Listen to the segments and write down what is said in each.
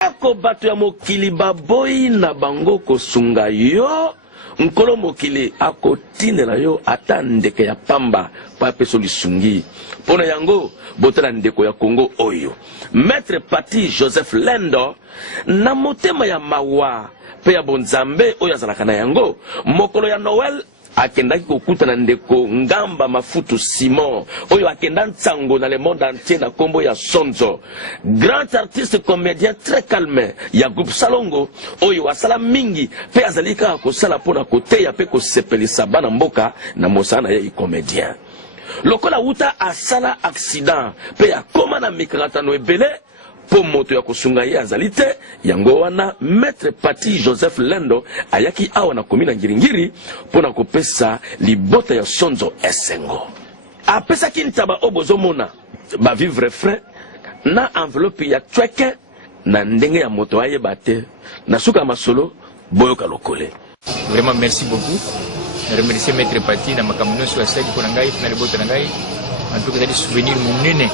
Ako bato ya mokili baboyi na bango kosunga yo, nkolo mokili ako tinela yo ata ndeke ya pamba pa peso lisungi. Pona yango botela ndeko ya Congo oyo. Maître Pati Joseph Lendo na motema ya mawa pe ya bonzambe oyo azalaka na yango. Mokolo ya Noël akendaki kokuta na ndeko Ngamba Mafutu Simon oyo akenda ntango na le monde entier na kombo ya Sonzo, grand artiste comédien très calme ya groupe Salongo oyo asala mingi pe azalika kosala pona koteya pe kosepelisa bana mboka na mosana ya comédien. Lokola uta asala accident pe akoma na mikratano ebele po moto ya kosunga ye azalite yango wana Maître Pati Joseph Lendo ayaki awa na komina Ngiringiri pona kopesa libota ya Sonzo esengo. Apesa kintaba obozomona ba vivre frais na enveloppe ya tweke na ndenge ya moto aye bate na suka masolo boyoka lokole. Vraiment merci beaucoup. Je remercie Maître Pati na makamno sur asali pona ngai na libota na ngai. En tout cas des souvenirs munene.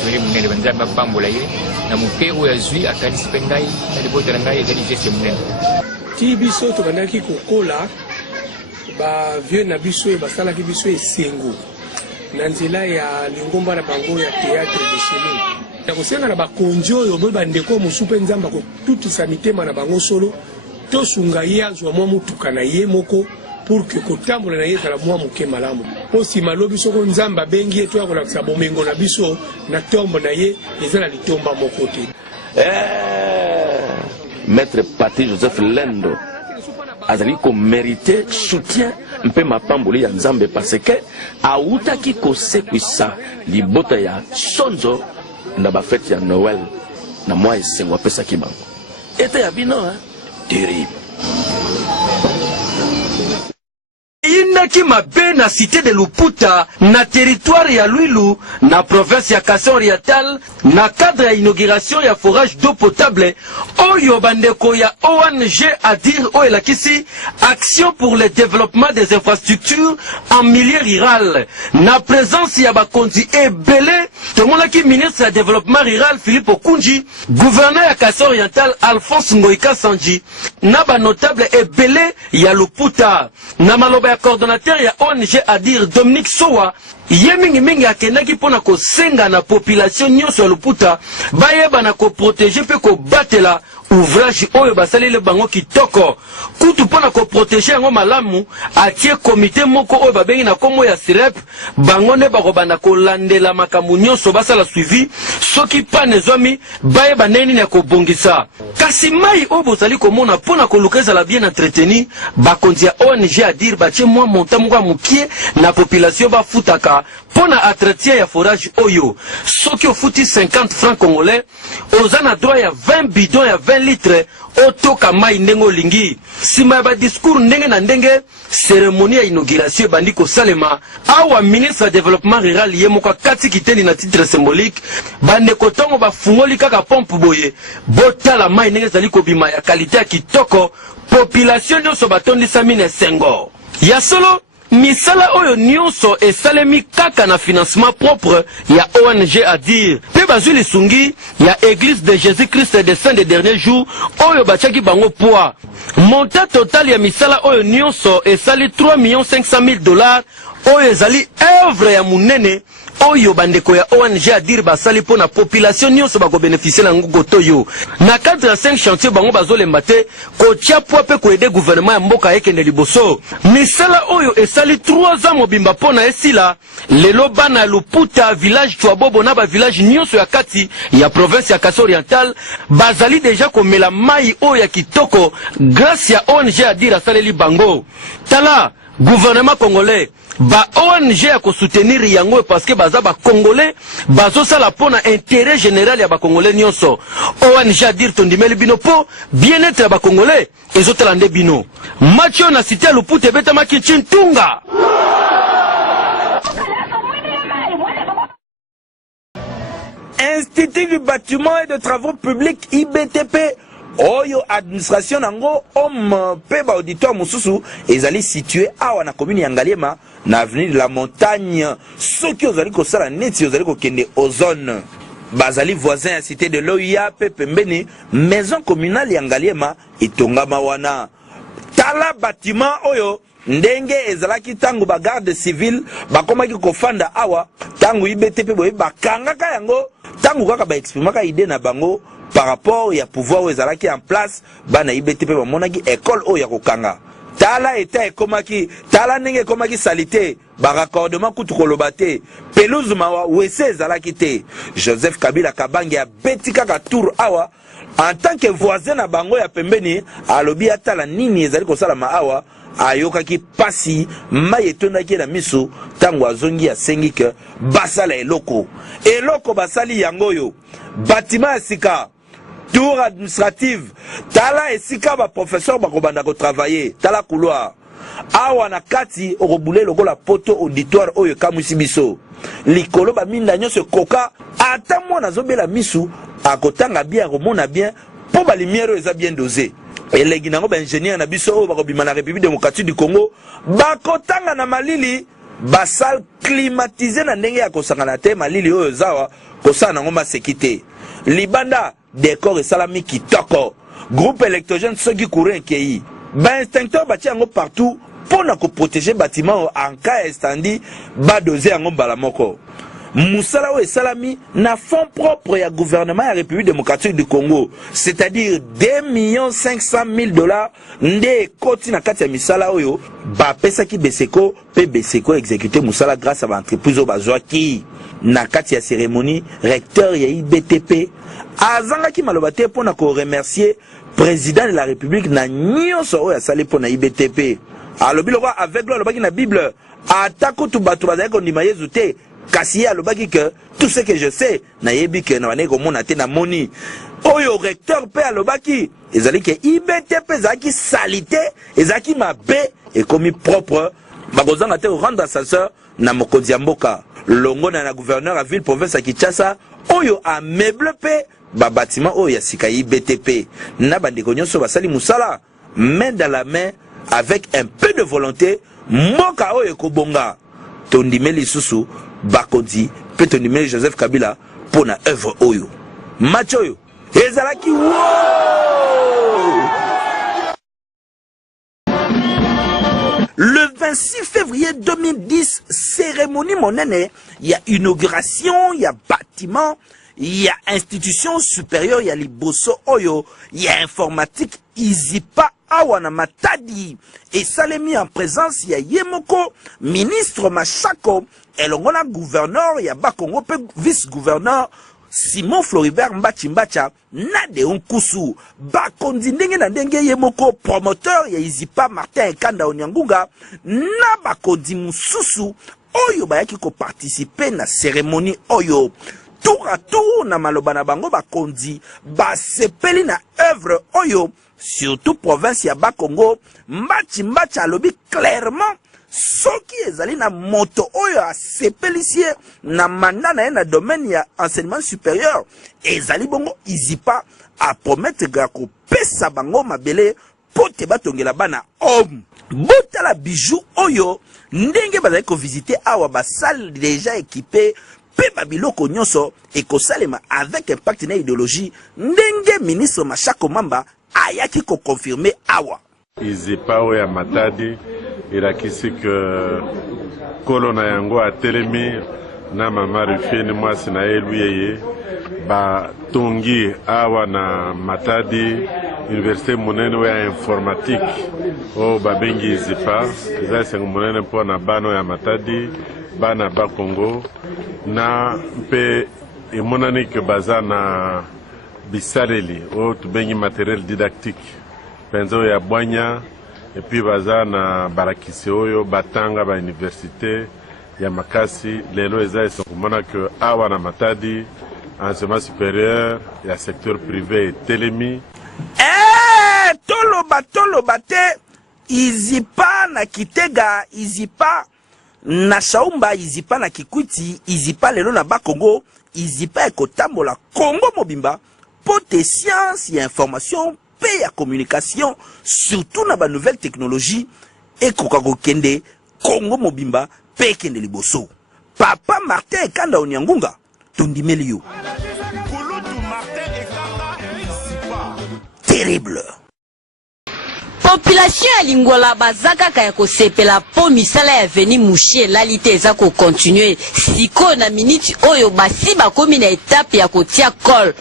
Souvenirs munene banzamba pambola ye. Na muke oyo azwi akanisi pe ngai na libota na ngai ezali geste munene. Ti biso tobandaki kokola ba vieux na biso e basalaki biso esengo na nzela ya lingomba na bango ya théâtre de chelou. Ya kosenga na bakonzi oyo boye bandeko mosusu mpe nzamba kotutisa mitema na bango solo tosunga ye azwa mwa mutuka na ye moko pour que kotambola na ye ezala mwa moke malamu mpo nsima lobi soko nzambe abengi ye to ya kolakisa bomengo na biso na tombo na ye eza na litomba moko te. Maître Pati Joseph Lendo azali ko mériter soutien mpe mapamboli ya nzambe parce que autaki kosekwisa libota ya Sonzo na bafete ya Noël na mwa esengo apesaki bango ete ya bino terrible. Inaki mabe na cité de Luputa na territoire ya Luilu na province ya Kasai Oriental na cadre ya inauguration ya forage d'eau potable oyo bandeko ya ONG Adir oyo lakisi action pour le développement des infrastructures en milieu rural na présence ya bakonzi ebele tomonaki ministre ya développement rural Philippe Okunji, gouverneur ya Kasai Oriental Alphonse Ngoika Sanji na ba notable ebele ya Luputa na maloba ya coordonnateur ya ONG Adir Dominique Sowa ye mingi akendaki pona kosenga na population nyonso ya Luputa bayeba na ko protéger pe ko batela ouvrage oyo basalile bango kitoko kutu pona ko protéger yango malamu atie comité moko oyo babengi na komo ya SIREP bango ne bakobanda kolandela makambo nyonso basala suivi soki pane zomi bayeba neni na kobongisa kasi mai oyo bozali komona pona kolukeza la bien entretenu bakonzi ya ONG Adir batie mwa monta moko mukie na population bafutaka pona entretien ya forage oyo soki ofuti 50 francs congolais ozana droit ya 20 bidons ya 20 litres otoka mai ndenge olingi sima ya badiscours ndenge na ndenge cérémonie ya inauguration bandi kosalema awa ministre ya développement rural ye moko kati kiteni na titre symbolique bandeko ntongo bafungoli kaka pompe boye botala mai ndenge ezali kobima ya kalite ya kitoko population nyonso batondisami na esengo ya solo misala oyo nyonso esalemi kaka na financement propre ya ONG Adir pe bazwi lisungi ya Église de Jésus-Christ des Saints des Derniers Jours oyo batiaki bango poids montant total ya misala oyo nyonso esali 3,500,000 $, oyo ezali œuvre ya munene oyo bandeko ya ONG Adir basali po na population nyonso bako bénéficier na ngugo toyo na cadre ya 5 chantier bango bazolemba te kotia poa pe koede gouvernement ya mboka ekende liboso misala oyo esali 3 ans mobimba po na esila lelo bana ya Luputa village Twabobo na ba village nyonso ya kati ya province ya Kasai Oriental bazali deja komela mai oyo ya kitoko grâce ya ONG Adir asaleli bango tala gouvernement congolais ba ONG ya ko soutenir yango parce que baza ba congolais bazo sala pona intérêt général ya ba congolais nyonso ONG Adir tondimeli bino po bien-être ya ba congolais ezotala nde bino macho na cité Luputa betama Kinchintunga. Institut du bâtiment et de travaux publics IBTP oyo administration nango pe ba auditoire mususu ezali situé awa na commune ya Ngaliema na avenue de la Montagne soki ozali kosala neti ozali kokende ozone bazali voisin ya cité de l'Oya pe pembeni maison communale ya Ngaliema etongama wana. Tala bâtiment oyo ndenge ezalaki tangu ba garde civile bakomaki kofanda awa tangu IBTP boye bakangaka yango tangu kaka ba exprimaka idée na bango par rapport ya pouvoir ezalaki en place bana IBTP bamonaki école oyo ya kokanga. Tala eta ekomaki tala ndenge ekomaki salite ba raccordement kutu koloba te pelouse mawa wese ezalaki te. Joseph Kabila Kabange ya betika ka tour awa en tant que voisin na bango ya pembeni alobi atala nini ezali kosala ma awa ayokaki pasi mai etondaki na miso tango azongi asengi ke basala eloko basali yango yo bâtiment ya sika tour administrative tala esika ba professeur bakobanda ko travailler tala couloir awa na kati okobule lokola poto auditoire oyo kamwisi biso likolo ba minda nyonso koka ata mwana zobela misu akotanga bien akomona bien po ba lumière eza bien dosé elegi nango ba ingénieur na biso oyo bakobima na République démocratique du Congo bakotanga na malili basal climatisé na ndenge ya kosangana te malili oyo zawa kosala nango masekite libanda décor esalami kitoko groupe électrogène soki courant kei ba instincteur batia yango partout pona ko protéger bâtiment en cas incendie ba doser yango mbala moko musala oyo esalami na fonds propre ya gouvernement ya République démocratique du Congo, c'est-à-dire 2 500 000 $, nde ekoti na kati ya misala oyo bapesaki Beseko pe Beseko exécuté musala grâce à l'entreprise oyo bazwaki na kati ya cérémonie recteur ya IBTP azangaki maloba te mpona ko remercier président de la République na nyonso oyo asali mpona IBTP alobi lokwa avec lo alobaki na Bible atako tu bato bazali kondima Yesu te kasi alobaki que tout ce que je sais na yebi que na bane komona te na moni oyo recteur pe alobaki ezali ke IBTP ezalaki salité ezalaki mabe ekomi propre bakozanga te rendre ascenseur na mokonzi ya mboka longo na gouverneur à ville province ya Kinshasa oyo a meuble pe ba bâtiment oyo ya sika IBTP na bandeko nyonso basali musala main dans la main avec un peu de volonté mboka oyo ekobonga tondimeli susu bakonzi pe tondimeli Joseph Kabila pona œuvre oyo match oyo ezalaki le 26 février 2010 cérémonie monene ya inauguration ya bâtiment ya institution supérieure ya liboso oyo ya informatique Izipa awa na Matadi et salemi en présence ya Yemoko ministre Machako elongona gouverneur ya Bakongo pe vice-gouverneur Simon Floribert Mbachimbacha na de Nkusu bakondi ndenge na ndenge Yemoko promoteur ya Izipa Martin Ekanda Onyangunga na bakondi mususu oyo bayaki ko participer na cérémonie oyo tour à tour na maloba na bango bakondi basepeli na œuvre oyo surtout province ya Bakongo Mbachimbacha alobi clairement soki ezali na moto oyo asepelisie na mandat na na domaine ya enseignement supérieur ezali bongo Izipa a promettre ga ko pesa bango mabele pote batongela bana homme botala bijou oyo ndenge bazali ko visiter awa ba salle déjà équipée pe babiloko nyonso ekosalema avec un partenaire idéologie ndenge ministre Machako Mamba ayaki ko confirmer awa Izipa oyo ya Matadi ilakisi que kolona yango atelemi na mama Rufine mwasi na elu yeye ba tongi awa na Matadi université monene ya informatique o babengi Izipa eza sengo monene mpo na bano ya Matadi bana Bakongo na mpe emonani ke baza na bisaleli o tubengi matériel didactique penzo ya bwanya et puis baza na barakisi oyo batanga ba université ya makasi lelo eza esokomona ke awa na Matadi enseignement supérieur ya secteur privé telemi toloba te Izipa na Kitega Izipa na Shaumba Izipa na Kikwiti Izipa lelo na Bakongo Izipa ekotambola Congo mobimba pote science ya information pe ya communication surtout na ba nouvelle technologie ekoka kokende Congo mobimba pe kende liboso papa Martin Ekanda Onyangunga tondimeli yo terrible. Population ya Lingwala bazaka kaya kosepela po misala ya veni mushie lalite eza ko continuer siko na minute oyo basi bakomi na etape ya kotia kol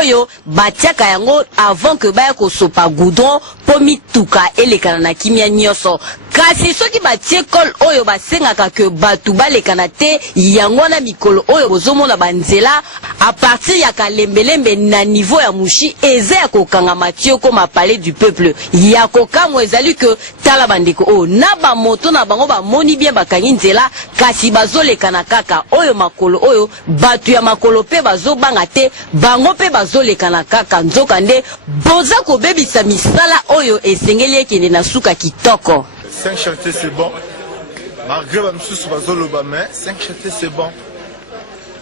oyo batiaka yango avant que baya kosopa goudron po mituka elekana na kimia nyonso kasi soki batie kol oyo basengaka ke batu balekana te yango na mikolo oyo bozomona banzela a partir ya kalembelembe na niveau ya mushi eza ya kokanga matio koma palais du peuple ya kokangwa ezali ke tala bandeko oyo na bamoto na bango bamoni bien bakangi nzela kasi bazolekana kaka oyo makolo oyo batu ya makolo pe bazobanga te bango pe bazolekana kaka nzoka nde boza kobebisa misala oyo esengeli ekende na suka kitoko. 5 chantiers c'est bon. Malgré ma moussous bazoloba mais 5 chantiers c'est bon.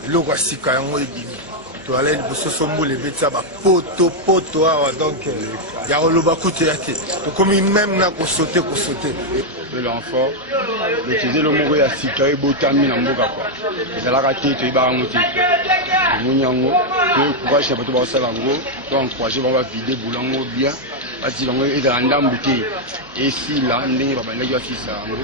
Le wasika yango edimi. To aller bosso sombo le betsa ba poto awa donc ya roloba kote yake. To comme même na ko sauter. L'enfant utiliser le mot ya sika e botami na mboka kwa. Ezalaka te to ibara ngoti. Munyango que courage na bato ba sala ngo to encourager ba vider boulango bien. Basi longo ezala ndambu te. Et si là ndenge babandaki basisa yango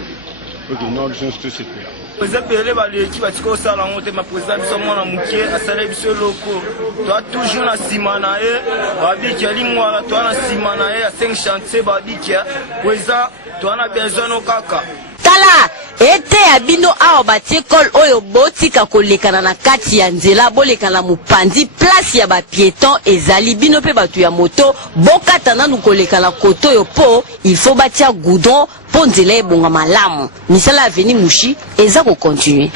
ok non sont tous ces là président pele ba l'équipe batiko sala ngote ma président biso mwana mukie asala biso loko toi toujours na simana e babiki alingwala toi na simana e a 5 chantiers babiki président toi na besoin no kaka tala ete ya bino awa batie kol oyo botika kolekana na kati ya nzela bolekana mupandi place ya bapieton ezali bino pe batu ya moto bokata nanu kolekana koto yo po il faut batia goudron po nzela ebonga malamu misala ya veni mushi eza ko continuer.